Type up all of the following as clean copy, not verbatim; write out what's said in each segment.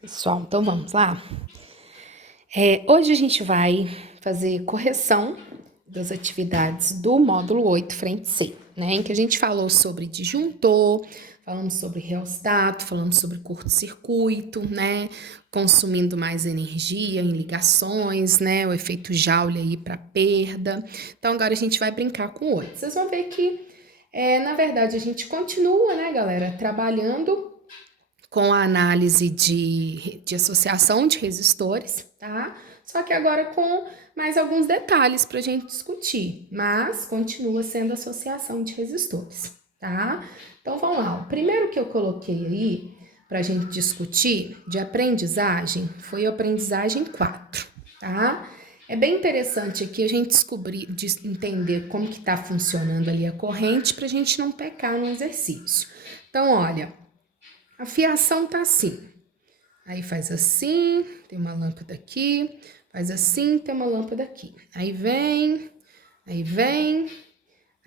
Pessoal, então vamos lá? Hoje a gente vai fazer correção das atividades do módulo 8, frente C, né? Em que a gente falou sobre disjuntor, falamos sobre reostato, falamos sobre curto-circuito, né? Consumindo mais energia em ligações, né? O efeito Joule aí para perda. Então agora a gente vai brincar com 8. Vocês vão ver que, na verdade, a gente continua, né, galera, trabalhando com a análise de associação de resistores, tá? Só que agora com mais alguns detalhes para a gente discutir, mas continua sendo associação de resistores, tá? Então vamos lá. O primeiro que eu coloquei aí para a gente discutir de aprendizagem foi a aprendizagem 4, tá? É bem interessante aqui a gente descobrir, entender como que está funcionando ali a corrente para a gente não pecar no exercício. Então, olha, a fiação tá assim. Aí faz assim, tem uma lâmpada aqui, faz assim, tem uma lâmpada aqui. Aí vem,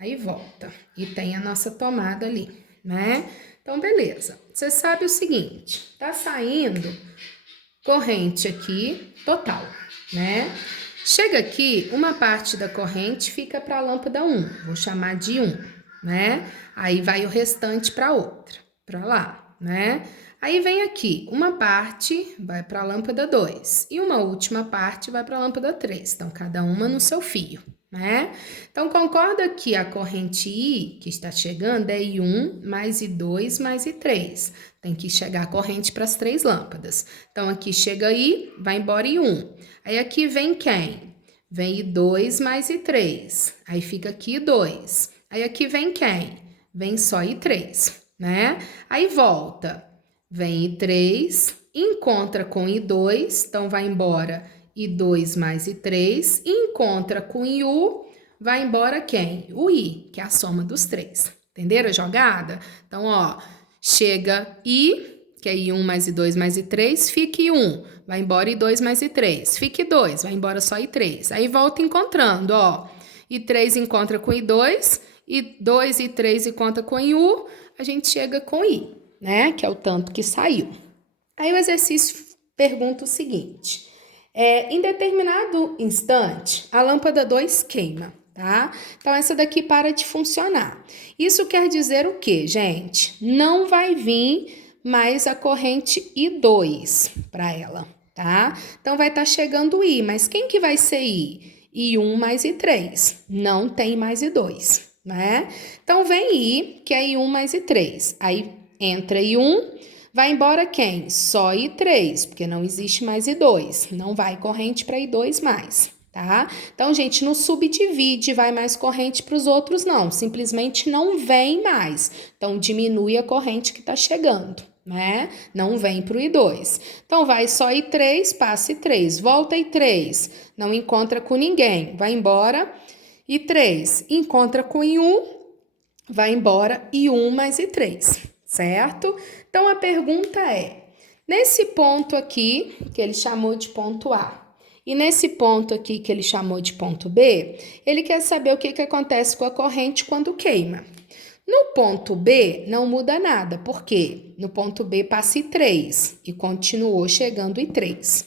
aí volta. E tem a nossa tomada ali, né? Então, beleza. Você sabe o seguinte, tá saindo corrente aqui total, né? Chega aqui, uma parte da corrente fica para a lâmpada 1, vou chamar de 1, né? Aí vai o restante para outra, para lá, né? Aí vem aqui, uma parte vai para a lâmpada 2 e uma última parte vai para a lâmpada 3. Então, cada uma no seu fio, né? Então, concorda que a corrente I que está chegando é I1 mais I2 mais I3. Tem que chegar a corrente para as 3 lâmpadas. Então, aqui chega I, vai embora I1. Aí, aqui vem quem? Vem I2 mais I3. Aí, fica aqui I2. Aí, aqui vem quem? Vem só I3, né? Aí, volta. Vem I3, encontra com I2, então vai embora I2 mais I3, encontra com IU, vai embora quem? O I, que é a soma dos 3. Entenderam a jogada? Então, ó, chega I, que é I1 mais I2 mais I3, fica I1, vai embora I2 mais I3, fica I2, vai embora só I3. Aí volta encontrando, ó, I3 encontra com I2, I2 e I3 encontra com IU, a gente chega com I, né, que é o tanto que saiu. Aí o exercício pergunta o seguinte, em determinado instante, a lâmpada 2 queima, tá? Então, essa daqui para de funcionar. Isso quer dizer o quê, gente? Não vai vir mais a corrente I2 para ela, tá? Então, vai estar chegando I, mas quem que vai ser I? I1 mais I3. Não tem mais I2, né? Então, vem I, que é I1 mais I3. Aí, entra I1, vai embora quem? Só I3, porque não existe mais I2. Não vai corrente para I2 mais, tá? Então, gente, não subdivide, vai mais corrente para os outros, não. Simplesmente não vem mais. Então, diminui a corrente que está chegando, né? Não vem para o I2. Então, vai só I3, passa I3, volta I3, não encontra com ninguém, vai embora I3, encontra com I1, vai embora I1 mais I3, certo? Então, a pergunta é, nesse ponto aqui, que ele chamou de ponto A, e nesse ponto aqui, que ele chamou de ponto B, ele quer saber o que acontece com a corrente quando queima. No ponto B, não muda nada, porque no ponto B passa I3 e continuou chegando I3.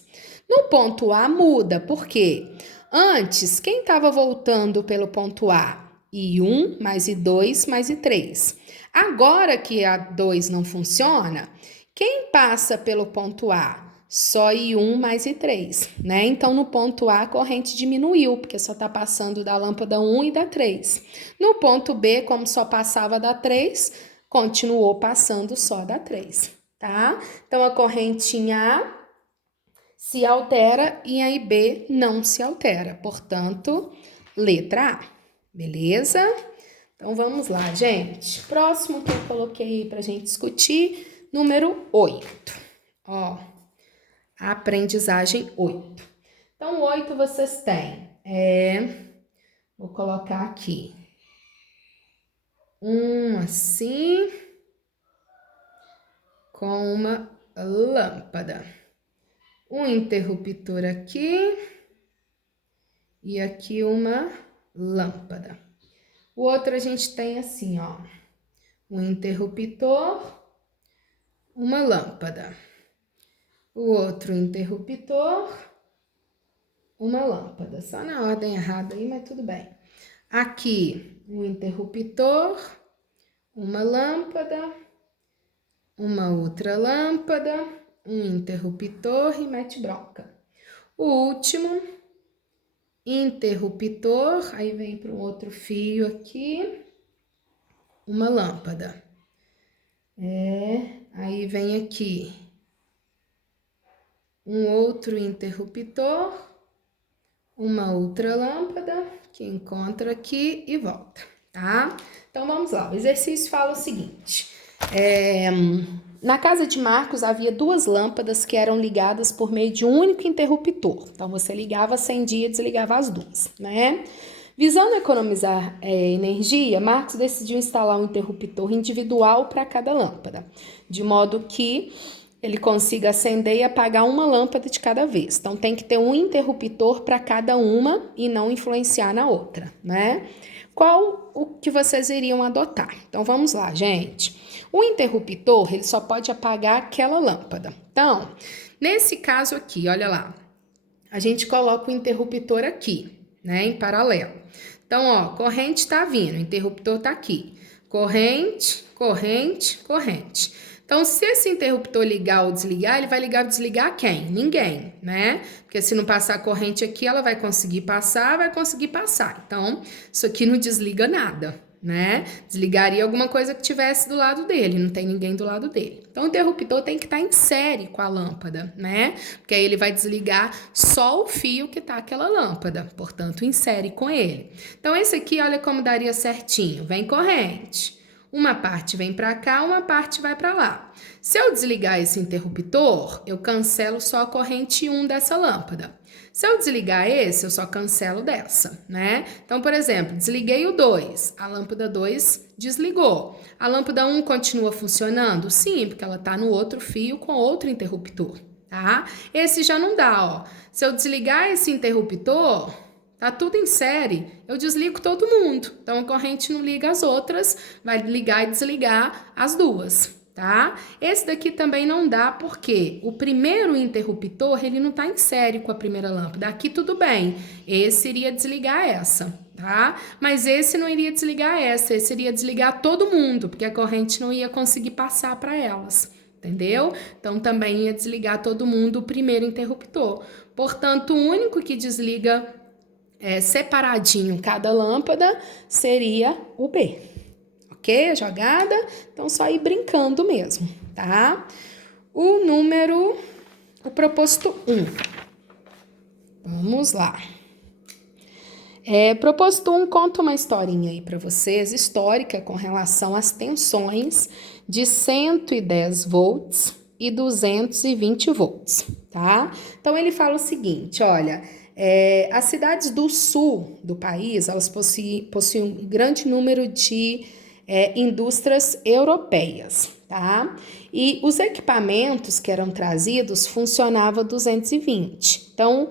No ponto A muda, por quê? Antes, quem estava voltando pelo ponto A? I1 mais I2 mais I3. Agora que a 2 não funciona, quem passa pelo ponto A? Só I1 mais I3, né? Então, no ponto A, a corrente diminuiu, porque só está passando da lâmpada 1 e da 3. No ponto B, como só passava da 3, continuou passando só da 3, tá? Então, a correntinha A se altera e a IB não se altera. Portanto, letra A. Beleza? Então, vamos lá, gente. Próximo que eu coloquei para a gente discutir, número 8. Ó, a aprendizagem 8. Então, 8 vocês têm. Vou colocar aqui. Um assim, com uma lâmpada. Um interruptor aqui e aqui uma lâmpada. O outro a gente tem assim, ó, um interruptor, uma lâmpada. o outro interruptor, uma lâmpada. Só na ordem errada aí, mas tudo bem. Aqui, um interruptor, uma lâmpada, uma outra lâmpada, um interruptor e mete bronca. O último, interruptor, aí vem para um outro fio aqui, uma lâmpada. Aí vem aqui um outro interruptor, uma outra lâmpada, que encontra aqui e volta, tá? Então, vamos lá. O exercício fala o seguinte. Na casa de Marcos havia 2 lâmpadas que eram ligadas por meio de um único interruptor. Então, você ligava, acendia e desligava as duas, né? Visando economizar energia, Marcos decidiu instalar um interruptor individual para cada lâmpada, de modo que ele consiga acender e apagar uma lâmpada de cada vez. Então, tem que ter um interruptor para cada uma e não influenciar na outra, né? Qual o que vocês iriam adotar? Então, vamos lá, gente. O interruptor, ele só pode apagar aquela lâmpada. Então, nesse caso aqui, olha lá, a gente coloca o interruptor aqui, né, em paralelo. Então, ó, corrente tá vindo, o interruptor tá aqui. Corrente, corrente, corrente. Então, se esse interruptor ligar ou desligar, ele vai ligar ou desligar quem? Ninguém, né? Porque se não passar a corrente aqui, ela vai conseguir passar, vai conseguir passar. Então, isso aqui não desliga nada, né? Desligaria alguma coisa que tivesse do lado dele, não tem ninguém do lado dele. Então, o interruptor tem que estar em série com a lâmpada, né? Porque aí ele vai desligar só o fio que tá aquela lâmpada, portanto, em série com ele. Então, esse aqui, olha como daria certinho. Vem corrente. Uma parte vem para cá, uma parte vai para lá. Se eu desligar esse interruptor, eu cancelo só a corrente 1 dessa lâmpada. Se eu desligar esse, eu só cancelo dessa, né? Então, por exemplo, desliguei o 2, a lâmpada 2 desligou. A lâmpada 1 continua funcionando? Sim, porque ela tá no outro fio com outro interruptor, tá? Esse já não dá, ó. Se eu desligar esse interruptor, tá tudo em série, eu desligo todo mundo. Então, a corrente não liga as outras, vai ligar e desligar as duas, tá? Esse daqui também não dá, porque o primeiro interruptor, ele não tá em série com a primeira lâmpada. Aqui tudo bem, esse iria desligar essa, tá? Mas esse não iria desligar essa, esse iria desligar todo mundo, porque a corrente não ia conseguir passar para elas. Entendeu? Então, também ia desligar todo mundo o primeiro interruptor. Portanto, o único que desliga separadinho cada lâmpada seria o B, ok? A jogada, então só ir brincando mesmo, tá? O proposto 1. Vamos lá. Proposto 1 conta uma historinha aí para vocês, histórica com relação às tensões de 110 volts e 220 volts, tá? Então, ele fala o seguinte, olha, as cidades do sul do país, elas possuem um grande número de indústrias europeias, tá? E os equipamentos que eram trazidos funcionavam 220. Então,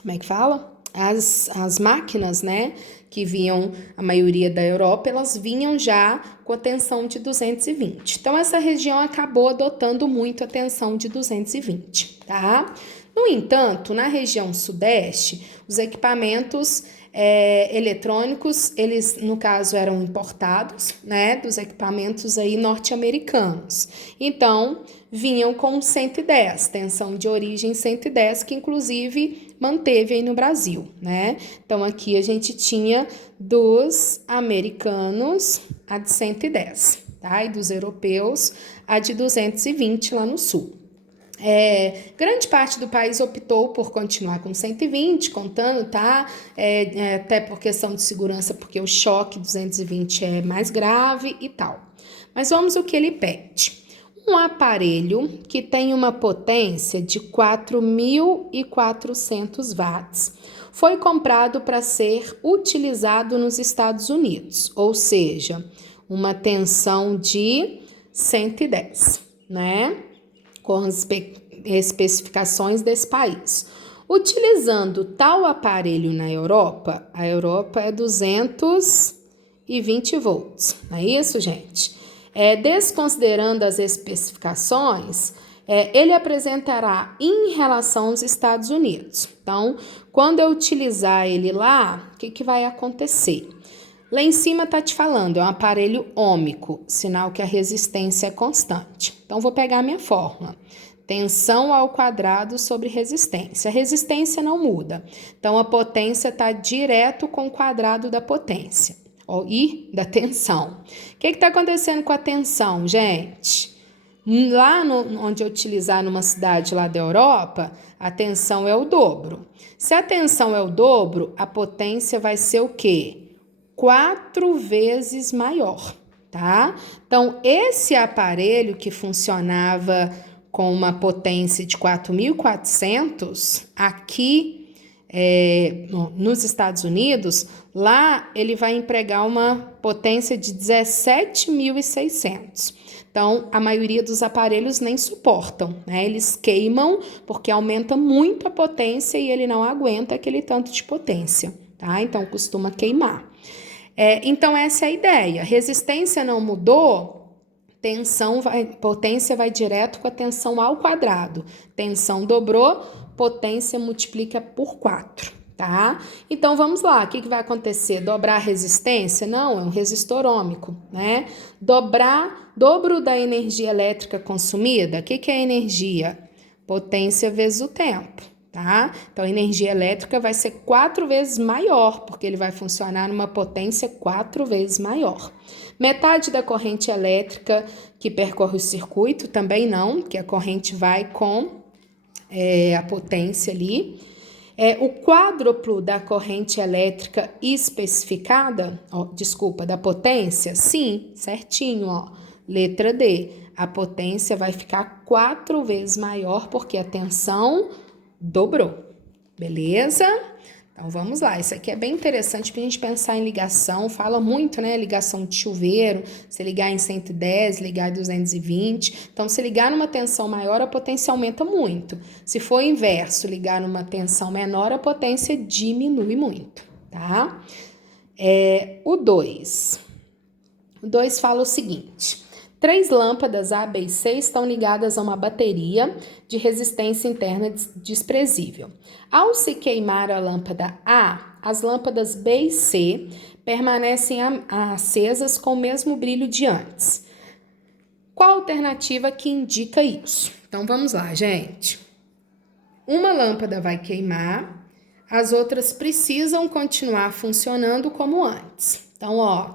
como é que fala? As máquinas, né, que vinham, a maioria da Europa, elas vinham já com a tensão de 220. Então, essa região acabou adotando muito a tensão de 220, tá? No entanto, na região sudeste, os equipamentos eletrônicos, eles, no caso, eram importados, né, dos equipamentos aí norte-americanos. Então, vinham com 110, tensão de origem 110, que inclusive manteve aí no Brasil, né? Então, aqui a gente tinha dos americanos a de 110, tá? E dos europeus a de 220 lá no sul. Grande parte do país optou por continuar com 120, contando, tá? Até por questão de segurança, porque o choque 220 é mais grave e tal. Mas vamos ao que ele pede. Um aparelho que tem uma potência de 4.400 watts foi comprado para ser utilizado nos Estados Unidos, ou seja, uma tensão de 110, né? Com as especificações desse país. Utilizando tal aparelho na Europa, a Europa é 220 volts, não é isso, gente? Desconsiderando as especificações, ele apresentará em relação aos Estados Unidos. Então, quando eu utilizar ele lá, o que vai acontecer? Lá em cima está te falando, é um aparelho ômico, sinal que a resistência é constante. Então, vou pegar a minha fórmula. Tensão ao quadrado sobre resistência. A resistência não muda. Então, a potência está direto com o quadrado da potência. E da tensão. O que está acontecendo com a tensão, gente? Lá onde eu utilizar numa cidade lá da Europa, a tensão é o dobro. Se a tensão é o dobro, a potência vai ser o quê? 4 vezes maior, tá? Então, esse aparelho que funcionava com uma potência de 4.400, aqui nos Estados Unidos, lá ele vai empregar uma potência de 17.600. Então, a maioria dos aparelhos nem suportam, né? Eles queimam porque aumenta muito a potência e ele não aguenta aquele tanto de potência, tá? Então, costuma queimar. Então, essa é a ideia. Resistência não mudou, potência vai direto com a tensão ao quadrado. Tensão dobrou, potência multiplica por 4, tá? Então, vamos lá. O que vai acontecer? Dobrar a resistência? Não, é um resistor ômico, né? Dobro da energia elétrica consumida. O que é energia? Potência vezes o tempo. Tá? Então, a energia elétrica vai ser 4 vezes maior, porque ele vai funcionar numa potência 4 vezes maior. Metade da corrente elétrica que percorre o circuito, também não, que a corrente vai com a potência ali. O quádruplo da corrente elétrica especificada, da potência, sim, certinho, letra D. A potência vai ficar 4 vezes maior, porque a tensão dobrou, beleza? Então, vamos lá. Isso aqui é bem interessante para a gente pensar em ligação. Fala muito, né? Ligação de chuveiro, se ligar em 110, ligar em 220. Então, se ligar numa tensão maior, a potência aumenta muito. Se for inverso, ligar numa tensão menor, a potência diminui muito, tá? O 2. O 2 fala o seguinte: 3 lâmpadas A, B e C estão ligadas a uma bateria de resistência interna desprezível. Ao se queimar a lâmpada A, as lâmpadas B e C permanecem acesas com o mesmo brilho de antes. Qual a alternativa que indica isso? Então, vamos lá, gente. Uma lâmpada vai queimar, as outras precisam continuar funcionando como antes. Então,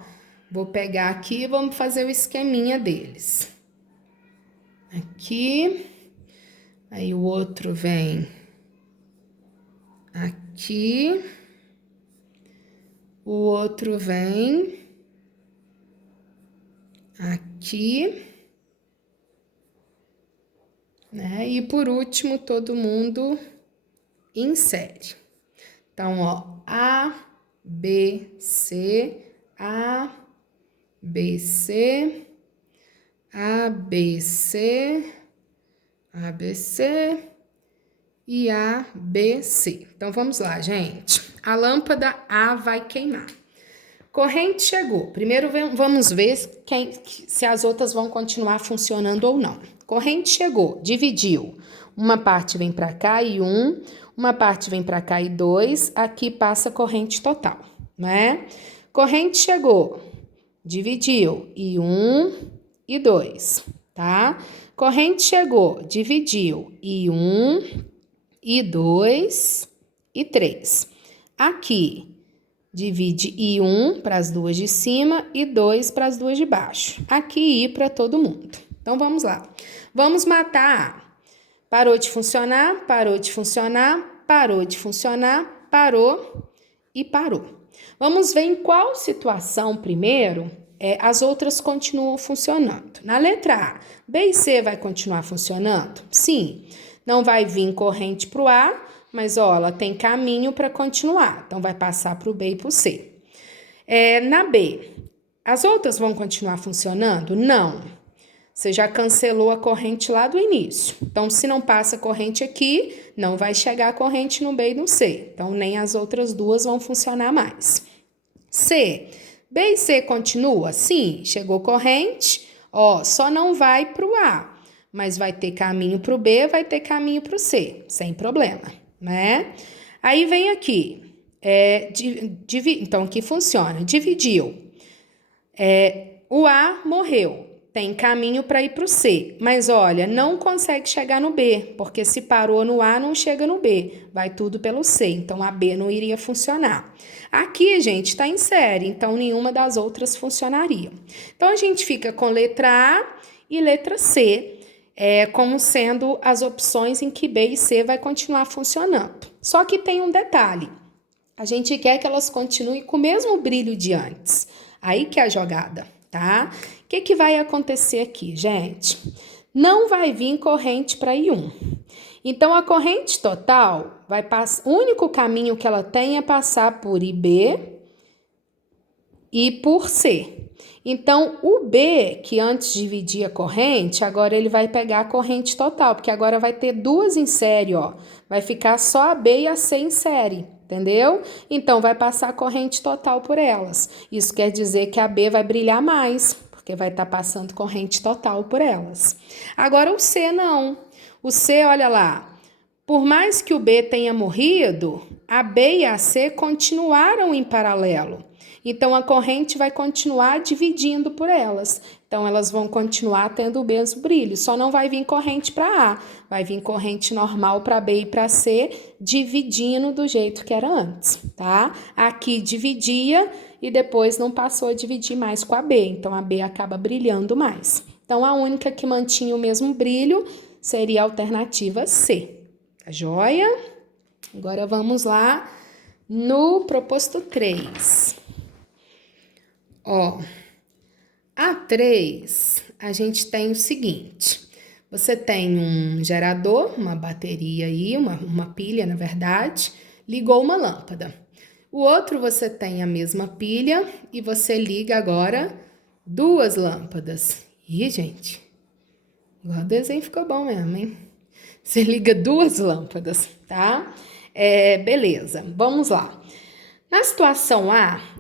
vou pegar aqui e vamos fazer o esqueminha deles. Aqui, aí o outro vem aqui, o outro vem aqui, né? E por último, todo mundo insere. Então, A, B, C, A, B, C, A, B, C, A, B, C e A, B, C. Então, vamos lá, gente. A lâmpada A vai queimar. Corrente chegou. Primeiro, vamos ver se as outras vão continuar funcionando ou não. Corrente chegou, dividiu. Uma parte vem para cá e 1, uma parte vem para cá e 2. Aqui passa corrente total, né? Corrente chegou, dividiu, e 1 e 2, tá? Corrente chegou, dividiu, e 1 e 2 e 3. Aqui, divide e 1 para as duas de cima e 2 para as duas de baixo. Aqui I para todo mundo. Então, vamos lá. Vamos matar A. Parou de funcionar, parou de funcionar, parou de funcionar, parou e parou. Vamos ver em qual situação primeiro as outras continuam funcionando. Na letra A, B e C vai continuar funcionando? Sim. Não vai vir corrente para o A, mas ela tem caminho para continuar. Então, vai passar para o B e para o C. Na B, as outras vão continuar funcionando? Não. Você já cancelou a corrente lá do início. Então, se não passa corrente aqui, não vai chegar a corrente no B e no C. Então, nem as outras duas vão funcionar mais. C. B e C continua? Sim, chegou corrente, só não vai para o A. mas vai ter caminho para o B, vai ter caminho para o C, sem problema, né? Aí vem aqui, então aqui funciona, dividiu, o A morreu, tem caminho para ir para o C, mas olha, não consegue chegar no B, porque se parou no A, não chega no B, vai tudo pelo C, então a B não iria funcionar. Aqui, gente, está em série, então nenhuma das outras funcionaria. Então, a gente fica com letra A e letra C, como sendo as opções em que B e C vai continuar funcionando. Só que tem um detalhe, a gente quer que elas continuem com o mesmo brilho de antes, aí que é a jogada, tá? O que vai acontecer aqui, gente? Não vai vir corrente para I1. Então, a corrente total vai passar, o único caminho que ela tem é passar por IB e por C. Então, o B, que antes dividia a corrente, agora ele vai pegar a corrente total, porque agora vai ter duas em série, ó. Vai ficar só a B e a C em série, entendeu? Então, vai passar a corrente total por elas. Isso quer dizer que a B vai brilhar mais, porque vai estar passando corrente total por elas. Agora, o C não. O C, olha lá, por mais que o B tenha morrido, a B e a C continuaram em paralelo. Então, a corrente vai continuar dividindo por elas. Então, elas vão continuar tendo o mesmo brilho, só não vai vir corrente para A. Vai vir corrente normal para B e para C, dividindo do jeito que era antes, tá? Aqui dividia e depois não passou a dividir mais com a B. Então, a B acaba brilhando mais. Então, a única que mantinha o mesmo brilho seria a alternativa C. Tá joia? Agora, vamos lá no proposto 3. Ó, A3, a gente tem o seguinte, você tem um gerador, uma bateria aí, uma pilha, na verdade, ligou uma lâmpada. O outro você tem a mesma pilha e você liga agora duas lâmpadas. Ih, gente, o desenho ficou bom mesmo, hein? Você liga duas lâmpadas, tá? Beleza, vamos lá. Na situação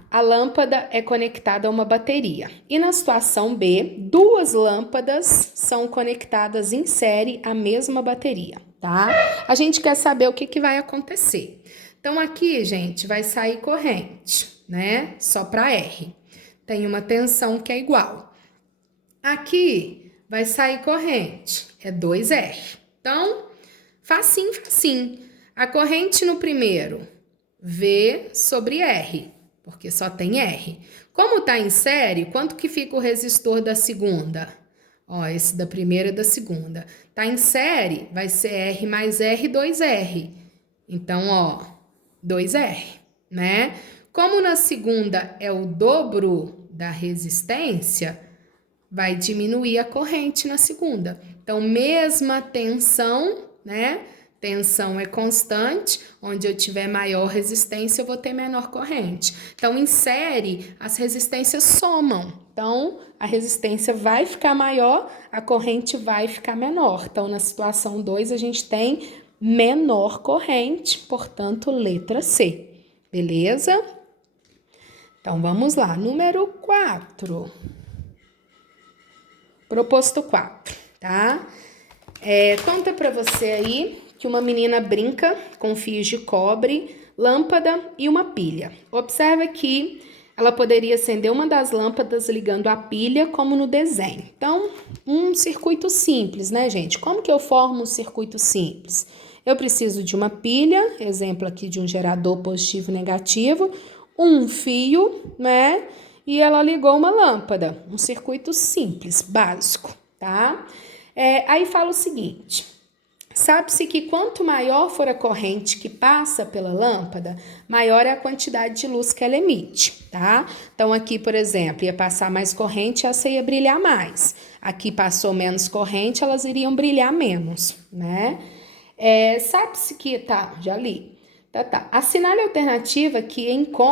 A lâmpada é conectada a uma bateria. E na situação B, duas lâmpadas são conectadas em série à mesma bateria, tá? A gente quer saber o que vai acontecer. Então, aqui, gente, vai sair corrente, né? Só para R. Tem uma tensão que é igual. Aqui vai sair corrente, é 2R. Então, facinho, facinho. A corrente no primeiro, V sobre R, porque só tem R. Como tá em série, quanto que fica o resistor da segunda? Ó, esse da primeira e da segunda. Tá em série, vai ser R mais R, 2R. Então, ó, 2R, né? Como na segunda é o dobro da resistência, vai diminuir a corrente na segunda. Então, mesma tensão, né? Tensão é constante, onde eu tiver maior resistência, eu vou ter menor corrente. Então, em série, as resistências somam. Então, a resistência vai ficar maior, a corrente vai ficar menor. Então, na situação 2, a gente tem menor corrente, portanto, letra C. Beleza? Então, vamos lá. Número 4. Proposto 4, tá? Conta pra você aí que uma menina brinca com fios de cobre, lâmpada e uma pilha. Observa que ela poderia acender uma das lâmpadas ligando a pilha, como no desenho. Então, um circuito simples, né, gente? Como que eu formo um circuito simples? Eu preciso de uma pilha, exemplo aqui de um gerador positivo e negativo, um fio, né? E ela ligou uma lâmpada, um circuito simples, básico, tá? Aí fala o seguinte, sabe-se que quanto maior for a corrente que passa pela lâmpada, maior é a quantidade de luz que ela emite, tá? Então, aqui, por exemplo, ia passar mais corrente, essa ia brilhar mais. Aqui passou menos corrente, elas iriam brilhar menos, né? Sabe-se que, tá, já li. Tá. Assinale a alternativa que encontra